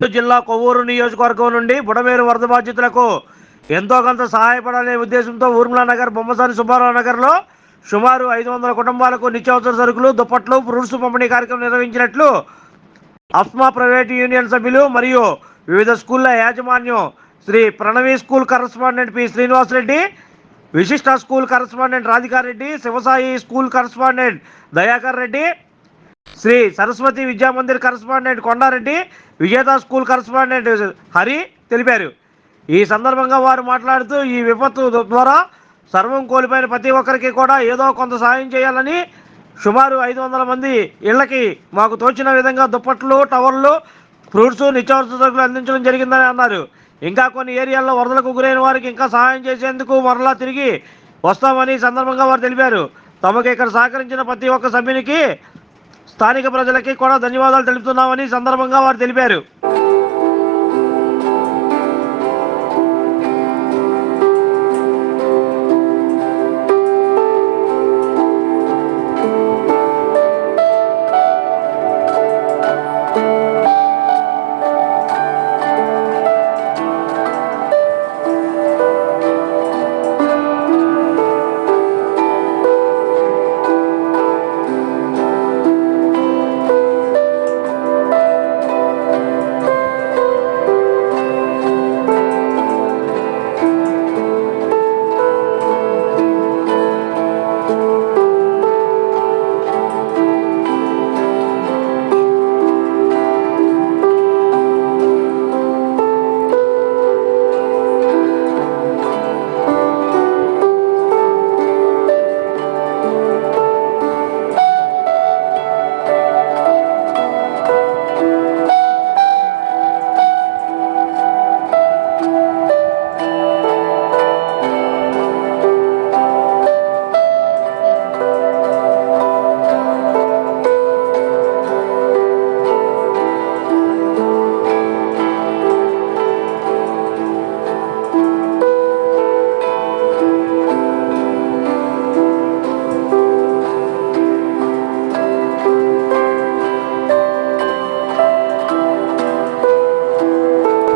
జిల్లా కొవ్వూరు నియోజకవర్గం నుండి బుడమేరు వరద బాధితులకు ఎంతో కొంత సహాయపడాలనే ఉద్దేశంతో ఊర్మిళా నగర్ బొమ్మసాని సుబ్బారావు నగర్లో సుమారు ఐదు వందల కుటుంబాలకు నిత్యావసర సరుకులు దుప్పట్లు ఫ్రూట్స్ పంపిణీ కార్యక్రమం నిర్వహించినట్లు అస్మా ప్రైవేట్ యూనియన్ సభ్యులు మరియు వివిధ స్కూళ్ళ యాజమాన్యం Shri Pranavi school correspondent P Srinivasareddy Vishishta school correspondent Radhikareddy Shivasai school correspondent Dayakar Reddy Shri Saraswati Vidyamandir correspondent Kondareddy Vijetha school correspondent Hari తెలిపారు. ఈ సందర్భంగా వారు మాట్లాడుతూ ఈ విపత్తు ద్వారా సర్వం కోల్పోయిన ప్రతి ఒక్కరికి కూడా ఏదో కొంత సాయం చేయాలని సుమారు ఐదు వందల మంది ఇళ్ళకి మాకు తోచిన విధంగా దుప్పట్లు టవర్లు ఫ్రూట్స్ నిత్యావసర సరుకులు అందించడం జరిగిందని అన్నారు. ఇంకా కొన్ని ఏరియాల్లో వరదలకు గురైన వారికి ఇంకా సహాయం చేసేందుకు మరలా తిరిగి వస్తామని సందర్భంగా వారు తెలిపారు. తమకు ఇక్కడ సహకరించిన ప్రతి ఒక్క సభ్యునికి స్థానిక ప్రజలకి కూడా ధన్యవాదాలు తెలుపుతున్నామని సందర్భంగా వారు తెలిపారు.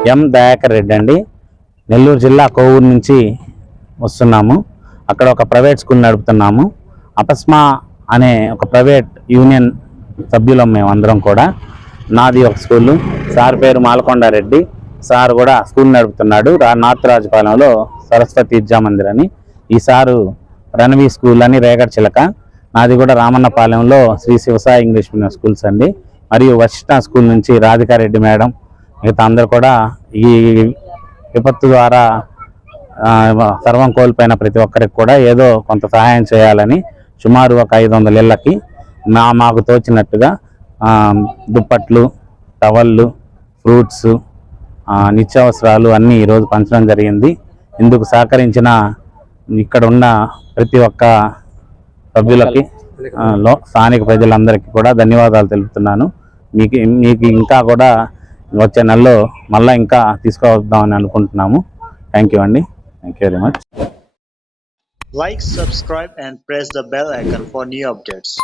ఎం దయాకర్ రెడ్డి అండి. నెల్లూరు జిల్లా కోవూరు నుంచి వస్తున్నాము. అక్కడ ఒక ప్రైవేట్ స్కూల్ నడుపుతున్నాము. అపస్మా అనే ఒక ప్రైవేట్ యూనియన్ సభ్యులం మేము అందరం కూడా. నాది ఒక స్కూలు. సార్ పేరు మాలకొండారెడ్డి సార్ కూడా స్కూల్ నడుపుతున్నాడు. రా- నార్త్ రాజపాలెంలో సరస్వతి విద్యా మందిర్ అని. ఈ సారు రణవి స్కూల్ అని రేగడ చిలక. నాది కూడా రామన్నపాలెంలో Shri Shivasai English medium schools అండి. మరియు వశిష్ట స్కూల్ నుంచి రాధికారెడ్డి మేడం మిగతా అందరూ కూడా ఈ విపత్తు ద్వారా సర్వం కోల్పోయిన ప్రతి ఒక్కరికి కూడా ఏదో కొంత సహాయం చేయాలని సుమారు ఒక ఐదు వందల ఇళ్ళకి నా మాకు తోచినట్టుగా దుప్పట్లు టవళ్ళు ఫ్రూట్స్ నిత్యావసరాలు అన్నీ ఈరోజు పంచడం జరిగింది. ఇందుకు సహకరించిన ఇక్కడ ఉన్న ప్రతి ఒక్క సభ్యులకి లో స్థానిక ప్రజలందరికీ కూడా ధన్యవాదాలు తెలుపుతున్నాను. మీకు మీకు ఇంకా కూడా వచ్చే నెలలో మళ్ళీ ఇంకా తీసుకోవద్దామని అనుకుంటున్నాము. థ్యాంక్ యూ అండి. Thank you very much like subscribe and press the bell icon for new updates